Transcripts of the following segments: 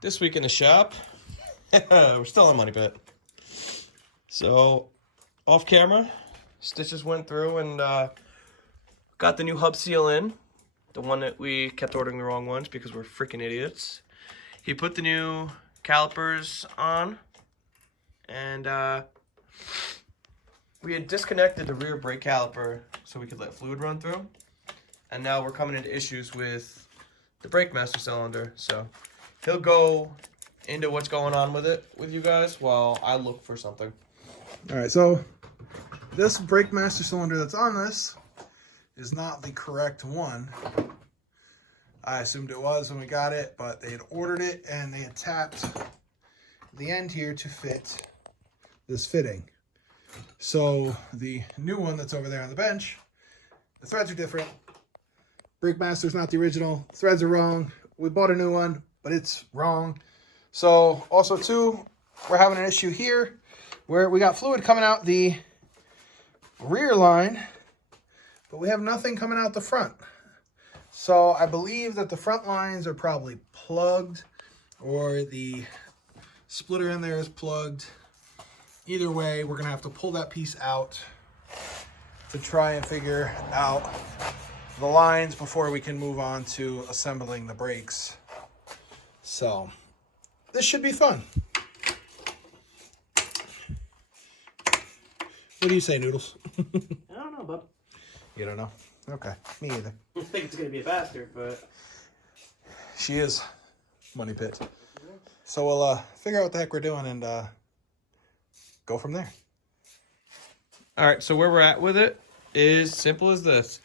This week in the shop, we're still on Money Pit. So, off camera, Stitches went through and got the new hub seal in. The one that we kept ordering the wrong ones because we're freaking idiots. He put the new calipers on, and we had disconnected the rear brake caliper so we could let fluid run through. And now we're coming into issues with the brake master cylinder. So he'll go into what's going on with it with you guys while I look for something. All right, so this brake master cylinder that's on this is not the correct one. I assumed it was when we got it, but they had ordered it and they had tapped the end here to fit this fitting. So the new one that's over there on the bench, the threads are different. Brake master's not the original. Threads are wrong. We bought a new one, but it's wrong. So also too, we're having an issue here where we got fluid coming out the rear line, but we have nothing coming out the front. So I believe that the front lines are probably plugged or the splitter in there is plugged. Either way, we're gonna have to pull that piece out to try and figure out the lines before we can move on to assembling the brakes. So this should be fun. What do you say, Noodles? I don't know, bub. You don't know? Okay, me either. I think it's going to be a bastard, but... She is Money Pit. So we'll figure out what the heck we're doing and go from there. All right, so where we're at with it is simple as this.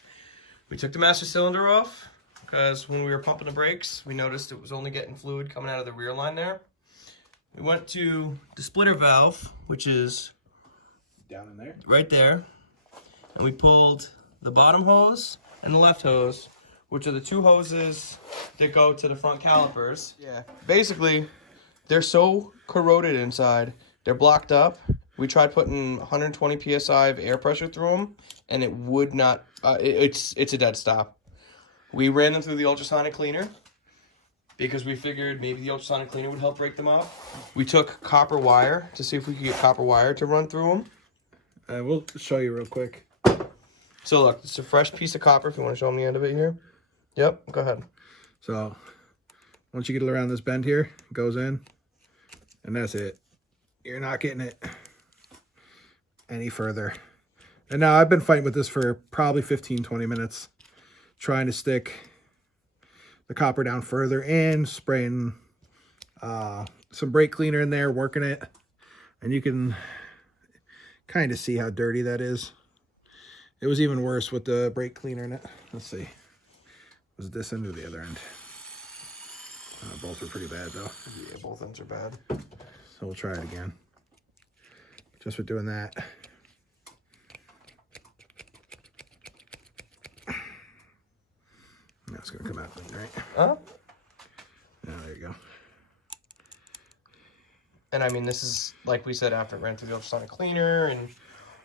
We took the master cylinder off because when we were pumping the brakes, we noticed it was only getting fluid coming out of the rear line there. We went to the splitter valve, which is Down in there? right there, and we pulled the bottom hose and the left hose, which are the two hoses that go to the front calipers. Yeah. Basically, they're so corroded inside, they're blocked up. We tried putting 120 psi of air pressure through them, and it would not. It's a dead stop. We ran them through the ultrasonic cleaner because we figured maybe the ultrasonic cleaner would help break them off. We took copper wire to see if we could get copper wire to run through them. We'll show you real quick. So look, it's a fresh piece of copper if you want to show them the end of it here. Yep, go ahead. So once you get it around this bend here, it goes in, and that's it. You're not getting it any further. And now I've been fighting with this for probably 15-20 minutes, trying to stick the copper down further and spraying some brake cleaner in there, working it, and you can kind of see how dirty that is. It was even worse with the brake cleaner in it. Let's see. Was it this end or the other end? Both are pretty bad though. Yeah, both ends are bad. So we'll try it again. Just with doing that. Now it's going to come out clean, right? Huh? Yeah, there you go. And I mean, this is, like we said, after it ran through the ultrasonic cleaner and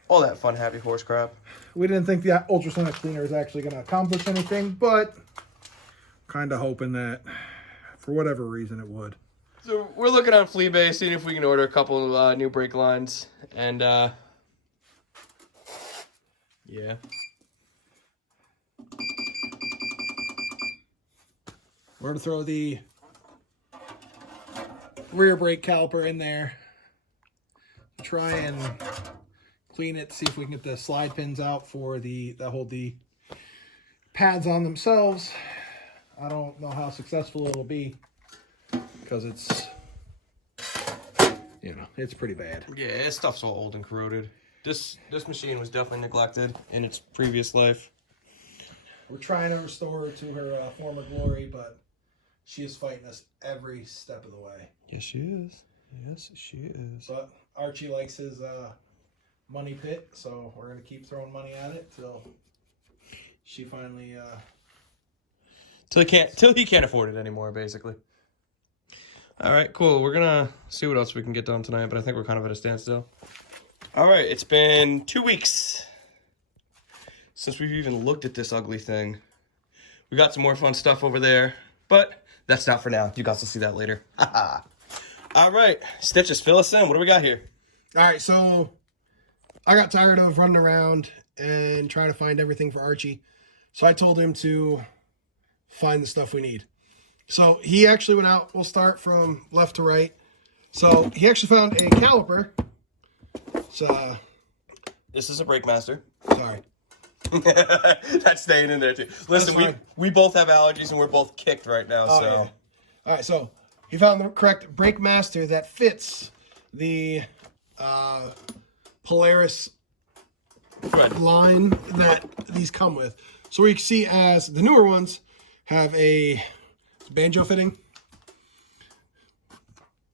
all that fun, happy horse crap. We didn't think the ultrasonic cleaner is actually going to accomplish anything, but kind of hoping that for whatever reason it would. So we're looking on Fleabay, seeing if we can order a couple of new brake lines. And, yeah. We're going to throw the rear brake caliper in there. Try and clean it, see if we can get the slide pins out for that hold the pads on themselves. I don't know how successful it'll be because it's, you know, it's pretty bad. Yeah, this stuff's all old and corroded. This machine was definitely neglected in its previous life. We're trying to restore her to her former glory, but she is fighting us every step of the way. Yes, she is. Yes, she is. But Archie likes his Money Pit, so we're going to keep throwing money at it till she finally... Till he can't afford it anymore, basically. All right, cool. We're gonna see what else we can get done tonight, but I think we're kind of at a standstill. All right, it's been 2 weeks since we've even looked at this ugly thing. We got some more fun stuff over there, but That's not for now. You guys will see that later. All right, Stitches, fill us in. What do we got here? All right, so I got tired of running around and trying to find everything for Archie. So I told him to find the stuff we need. So he actually went out. We'll start from left to right. So he actually found a caliper. So This is a Breakmaster. sorry. That's staying in there too. Listen, we both have allergies and we're both kicked right now. Oh, so yeah. All right, so he found the correct brake master that fits the Polaris good. line that these come with. So we can see as the newer ones have a banjo fitting.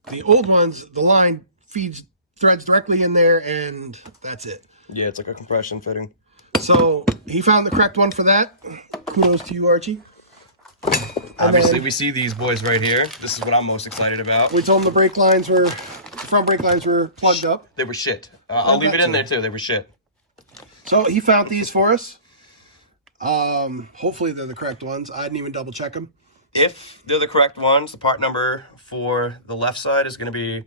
The old ones, the line feeds threads directly in there, and that's it. Yeah, it's like a compression fitting. So he found the correct one for that. Kudos to you, Archie. Obviously, we see these boys right here. This is what I'm most excited about. We told him the front brake lines were plugged up. They were shit. I'll leave it in there too. They were shit. So he found these for us. Hopefully they're the correct ones. I didn't even double check them. If they're the correct ones, the part number for the left side is going to be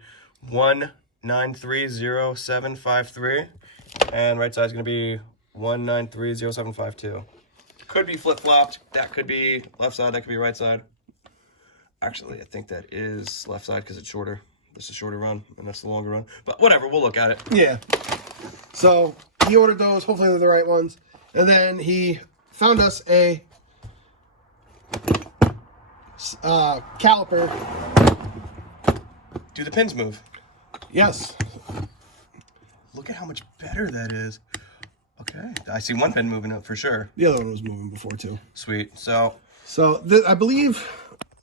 1930753, and right side is going to be 1930752. Could be flip-flopped. That could be left side. That could be right side. Actually, I think that is left side because it's shorter. This is shorter run, and that's the longer run. But whatever, we'll look at it. Yeah. So he ordered those. Hopefully they're the right ones. And then he found us a caliper. Do the pins move? Yes. Look at how much better that is. Okay. I see one pin moving up for sure. The other one was moving before too. Sweet. So I believe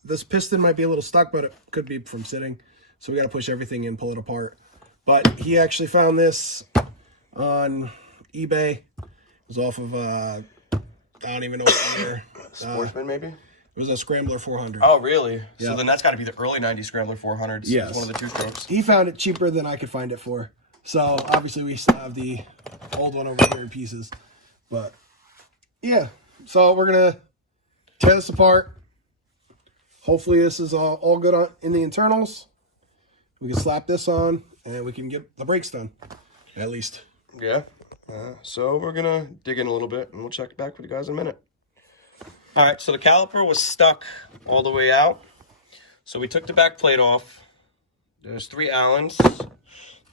this piston might be a little stuck, but it could be from sitting. So we got to push everything in, pull it apart. But he actually found this on eBay. It was off of, I don't even know where. Sportsman, maybe? It was a Scrambler 400. Oh, really? Yeah. So then that's got to be the early 90s Scrambler 400s. Yes. It's one of the two-strokes. He found it cheaper than I could find it for. So obviously we still have the old one over here in pieces. But yeah. So we're going to tear this apart. Hopefully this is all good in the internals. We can slap this on and we can get the brakes done. At least. Yeah. So we're going to dig in a little bit and we'll check back with you guys in a minute. All right, so the caliper was stuck all the way out. So we took the back plate off. There's 3 Allens.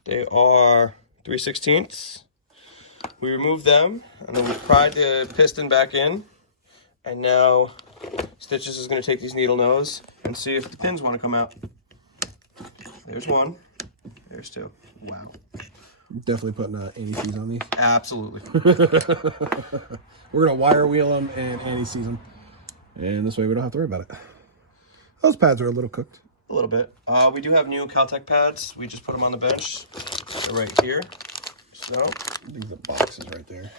They are 3/16. We removed them, and then we pried the piston back in. And now Stitches is going to take these needle nose and see if the pins want to come out. There's one. There's 2. Wow. Definitely putting anti-seize on these. Absolutely. We're going to wire wheel them and anti-seize them. And this way we don't have to worry about it. Those pads are a little cooked. A little bit. We do have new Caltech pads. We just put them on the bench. They're right here. So, I think the box is right there.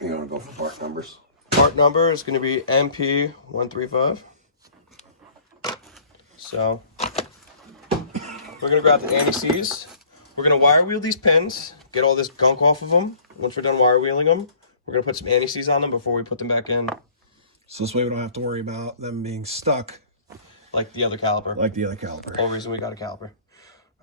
yeah. You want to go for part numbers? Part number is going to be MP135. So, we're going to grab the anti-seize. We're going to wire wheel these pins, get all this gunk off of them. Once we're done wire wheeling them, we're going to put some anti-seize on them before we put them back in. So this way we don't have to worry about them being stuck. Like the other caliper. Like the other caliper. Whole reason we got a caliper.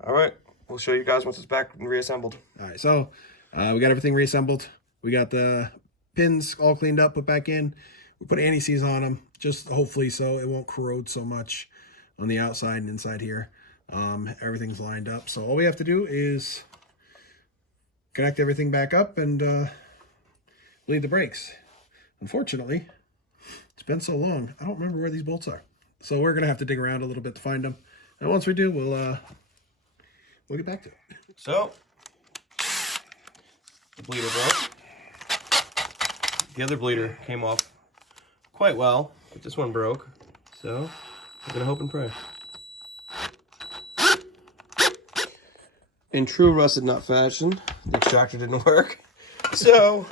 All right. We'll show you guys once it's back and reassembled. All right, so we got everything reassembled. We got the pins all cleaned up, put back in. We put anti-seize on them, just hopefully so it won't corrode so much on the outside and inside here. Everything's lined up. So all we have to do is connect everything back up and bleed the brakes. Unfortunately, it's been so long, I don't remember where these bolts are. So we're going to have to dig around a little bit to find them. And once we do, we'll get back to it. So, the bleeder broke. The other bleeder came off quite well, but this one broke. So, we're going to hope and pray. In true rusted nut fashion, the extractor didn't work. So,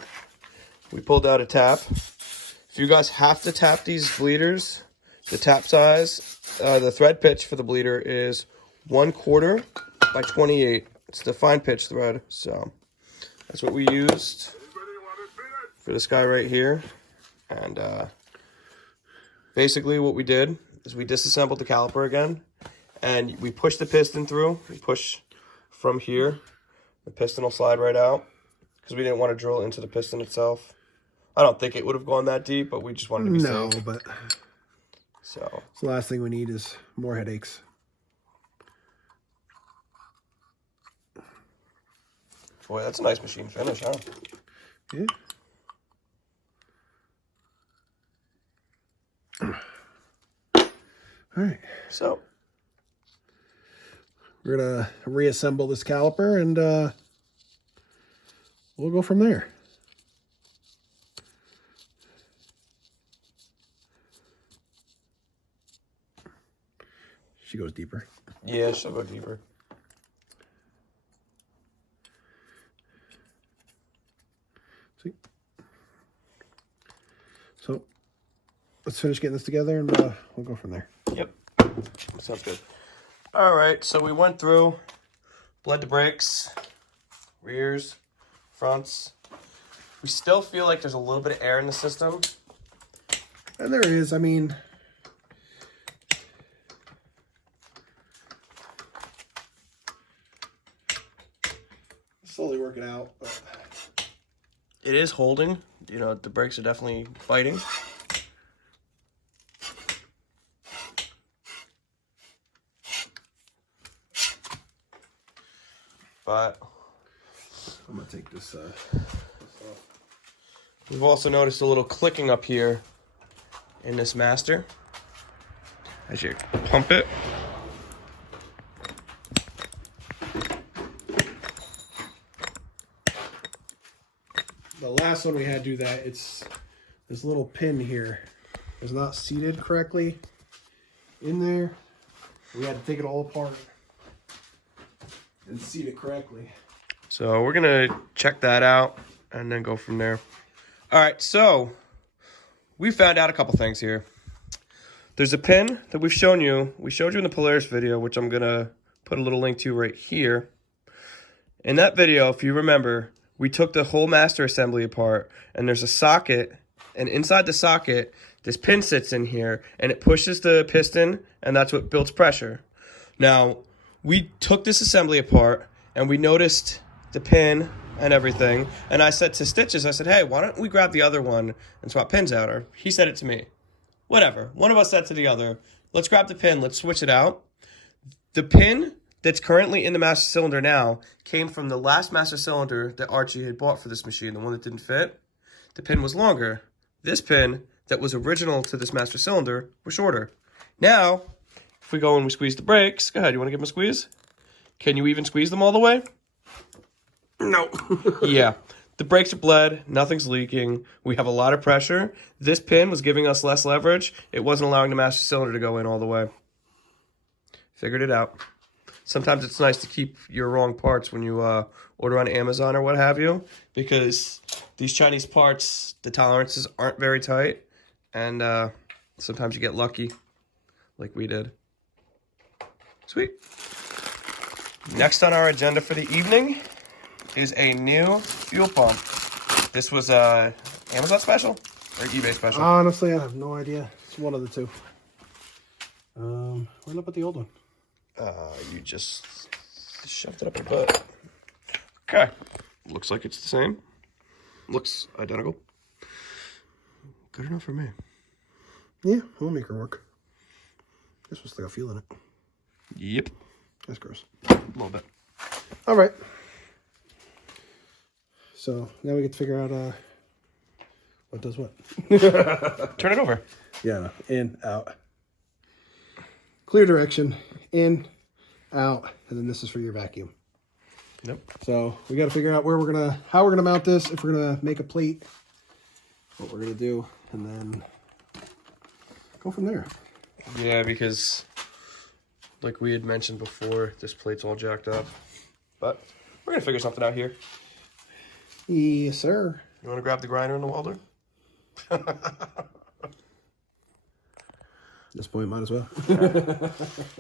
we pulled out a tap. If you guys have to tap these bleeders, the tap size, the thread pitch for the bleeder is 1/4 by 28. It's the fine pitch thread, so that's what we used for this guy right here. And basically what we did is we disassembled the caliper again, and we push the piston through. We push from here. The piston will slide right out because we didn't want to drill into the piston itself. I don't think it would have gone that deep, but we just wanted to be safe. No, but So the last thing we need is more headaches. boy, that's a nice machine finish, huh? Yeah. All right. So We're going to reassemble this caliper, and we'll go from there. She goes deeper. yeah, she'll go deeper. See? So let's finish getting this together, and we'll go from there. Yep. Sounds good. All right, so we went through, bled the brakes, rears, fronts. We still feel like there's a little bit of air in the system. And there is, I mean, slowly work it out. But It is holding. You know, the brakes are definitely biting. But I'm gonna take this off. we've also noticed a little clicking up here in this master as you pump it. The last one we had to do that, it's this little pin here is not seated correctly in there. We had to take it all apart and seat it correctly. So we're gonna check that out and then go from there. All right, so we found out a couple things here. There's a pin that we've shown you. We showed you in the Polaris video, which I'm gonna put a little link to right here. In that video, if you remember, we took the whole master assembly apart, and there's a socket, and inside the socket, this pin sits in here, and it pushes the piston, and that's what builds pressure. Now, we took this assembly apart, and we noticed the pin and everything, and I said to Stitches, I said, hey, why don't we grab the other one and swap pins out? Or he said it to me. Whatever. One of us said to the other, let's grab the pin, let's switch it out. The pin that's currently in the master cylinder now came from the last master cylinder that Archie had bought for this machine, the one that didn't fit. The pin was longer. This pin that was original to this master cylinder was shorter. Now, if we go and we squeeze the brakes, go ahead, you want to give them a squeeze? Can you even squeeze them all the way? No. Yeah. The brakes are bled, nothing's leaking, we have a lot of pressure. This pin was giving us less leverage. It wasn't allowing the master cylinder to go in all the way. Figured it out. Sometimes it's nice to keep your wrong parts when you order on Amazon or what have you, because these Chinese parts, the tolerances aren't very tight, and sometimes you get lucky, like we did. Sweet. Next on our agenda for the evening is a new fuel pump. This was a Amazon special or eBay special? Honestly, I have no idea. It's one of the two. Where did I put the old one? You just shoved it up your butt. Okay. Looks like it's the same. Looks identical. Good enough for me. Yeah, we'll make her work. This one's got a feel in it. Yep. That's gross. A little bit. All right. So now we get to figure out what does what. Turn it over. Yeah, no. In, out. Clear direction. In, out, and then this is for your vacuum. Yep. So we got to figure out how we're gonna mount this. If we're gonna make a plate, what we're gonna do, and then go from there. Yeah, because like we had mentioned before, this plate's all jacked up. But we're gonna figure something out here. Yes, sir. You want to grab the grinder and the welder? At this point, might as well. We're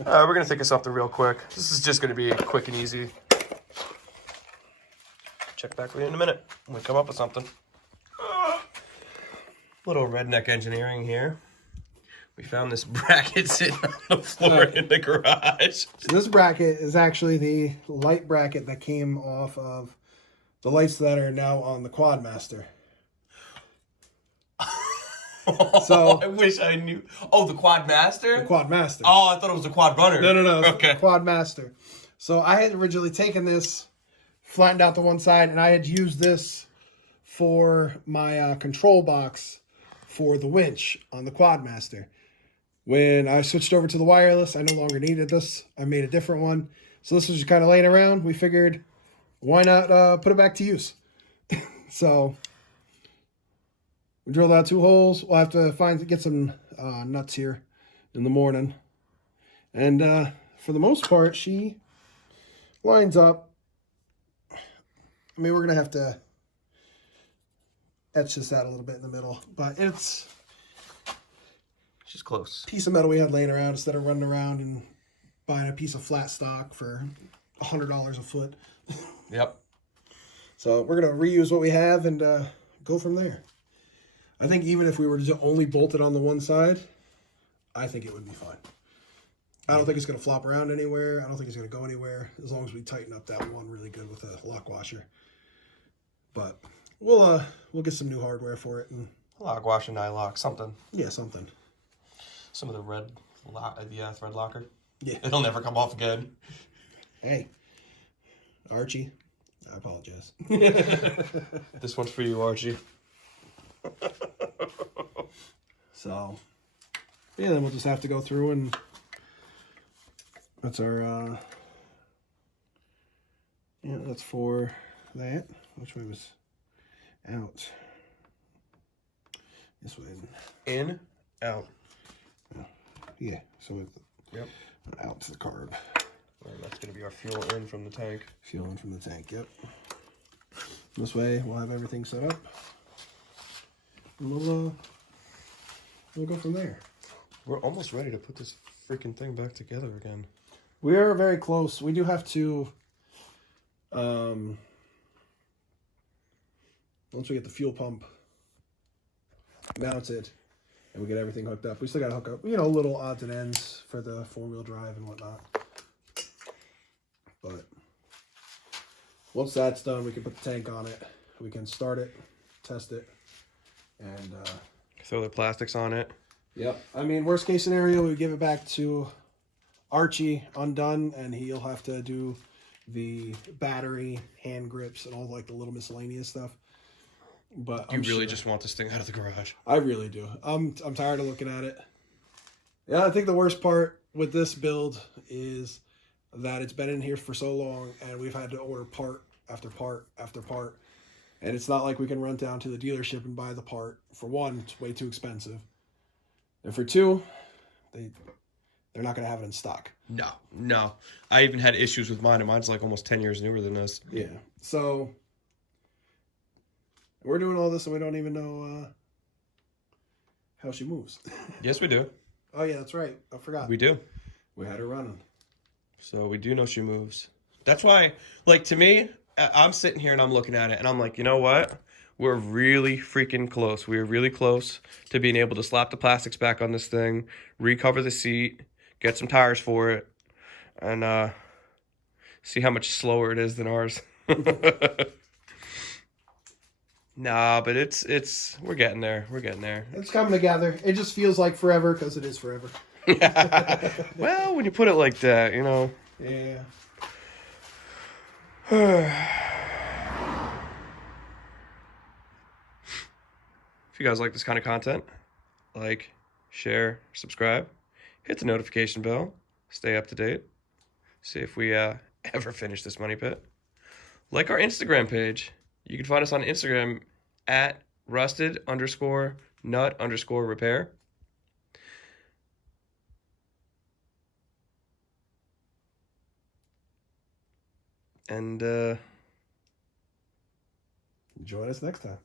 going to think of something real quick. This is just going to be quick and easy. Check back with you in a minute when we come up with something. Little redneck engineering here. We found this bracket sitting on the floor in the garage. So this bracket is actually the light bracket that came off of the lights that are now on the Quadmaster. So I wish I knew. Oh, the Quadmaster? the Quadmaster. Oh, I thought it was the Quad Runner. No. Okay. Quadmaster. So I had originally taken this, flattened out to one side, and I had used this for my control box for the winch on the Quadmaster. When I switched over to the wireless, I no longer needed this. I made a different one. So this was just kind of laying around. We figured, why not put it back to use? So we drilled out 2 holes. We'll have to get some nuts here in the morning. And for the most part, she lines up. I mean, we're going to have to etch this out a little bit in the middle. But it's She's close. a piece of metal we had laying around instead of running around and buying a piece of flat stock for $100 a foot. Yep. So we're going to reuse what we have and go from there. I think even if we were to only bolt it on the one side, I think it would be fine. I don't think it's going to flop around anywhere. I don't think it's going to go anywhere as long as we tighten up that one really good with a lock washer. But we'll get some new hardware for it and Lock, washer, nylock, something. yeah, something. Some of the thread locker. Yeah. It'll never come off again. Hey, Archie, I apologize. This one's for you, Archie. So yeah, then we'll just have to go through and that's our yeah, that's for that. Which way was out? This way. In, out. Yeah, so we Yep. out to the carb. Well, that's going to be our fuel in from the tank. Fueling from the tank, yep. This way we'll have everything set up. And we'll go from there. We're almost ready to put this freaking thing back together again. We are very close. We do have to once we get the fuel pump mounted and we get everything hooked up, we still got to hook up, you know, little odds and ends for the 4-wheel drive and whatnot. But once that's done, we can put the tank on it. We can start it, test it, and Throw the plastics on it. yep. I mean, worst case scenario, we give it back to Archie undone, and he'll have to do the battery, hand grips, and all like the little miscellaneous stuff. But You really just want this thing out of the garage. I really do. I'm tired of looking at it. Yeah, I think the worst part with this build is that it's been in here for so long, and we've had to order part after part after part. And it's not like we can run down to the dealership and buy the part. For one, it's way too expensive. And for two, they're not going to have it in stock. No. I even had issues with mine, and mine's like almost 10 years newer than this. Yeah. So we're doing all this and we don't even know how she moves. Yes, we do. Oh, yeah, that's right. I forgot. We do. We had her running. So we do know she moves. That's why, like, to me, I'm sitting here and I'm looking at it and I'm like, you know what? We're really freaking close. We're really close to being able to slap the plastics back on this thing, recover the seat, get some tires for it, and see how much slower it is than ours. Nah, but it's we're getting there. We're getting there. It's coming together. It just feels like forever because it is forever. Well, when you put it like that, you know. Yeah. If you guys like this kind of content, like, share, subscribe, hit the notification bell, stay up to date, see if we ever finish this money pit. Like our Instagram page. You can find us on Instagram at rusted_nut_repair. And Join us next time.